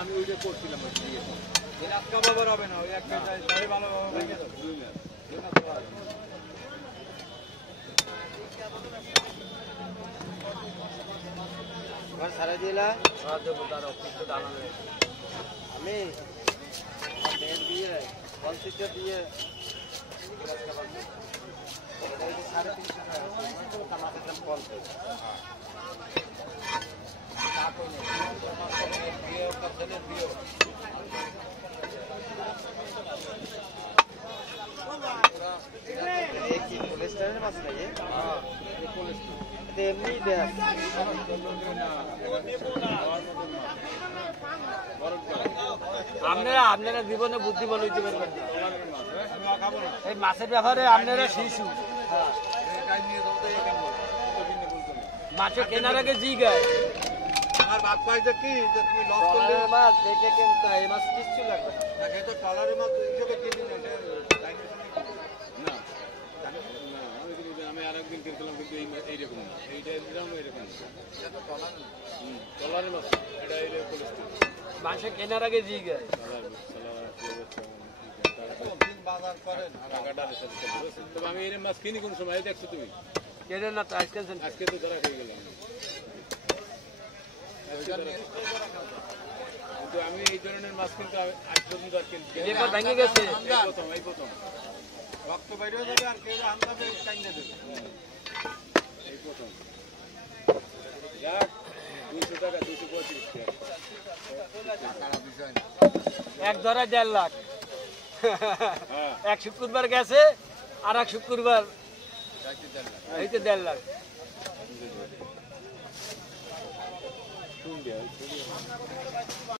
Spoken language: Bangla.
আমি ওইটা করছিলাম হবে না ওই একটা ভালো সারা দিলা আমি দিয়ে কনসিস্ট দিয়ে 350 টাকা কল আপনারা জীবনে বুদ্ধি বলে দিতে পারবেন এই মাছের ব্যাপারে আপনারা শিশু মাছের কেনার আগে জিগায় আমার বাপ কইছে কি যে তুমি লস করলে মাছ দেখে কিনতে এই মাছ কিচ্ছু লাগবে না এটা তো টলারের মাছ হিসেবে কিনি না না আমি আরেকদিন কিনলাম কিন্তু এইরকম না এইটা এরকম এরকম এটা তো টলারের মাছ এটা এর কোলেস্ট্রল মাছের কেনার আগে জিগায় বাজার করেন টাকাটার সাথে তবে আমি এই মাছ কিনি কোন সময় দেখছো তুমি কেনেন না তো আজকে তো ধরা হয়ে গেলাম কিন্তু আমি এই ধরনের মাছ কিন্তু আজ পর্যন্ত আর কিনতে ভেঙে গেছে এই প্রথম রক্ত বাইরেও যাবে আর কেউ হামলাবে কাইন্দা দেবে এই প্রথম যাক 200 টাকা 225 এক ধরা 1.5 লাখ এক শুক্রবার গেছে আর এক শুক্রবার এই তো 1.5 লাখ